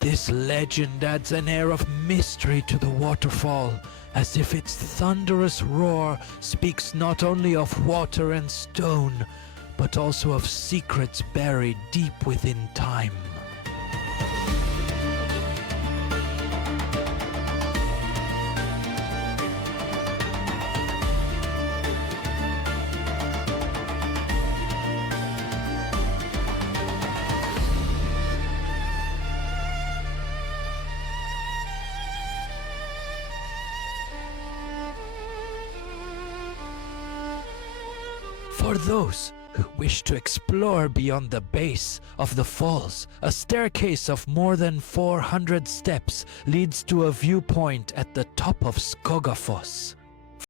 This legend adds an air of mystery to the waterfall, as if its thunderous roar speaks not only of water and stone, but also of secrets buried deep within time. For those who wish to explore beyond the base of the falls, a staircase of more than 400 steps leads to a viewpoint at the top of Skógafoss.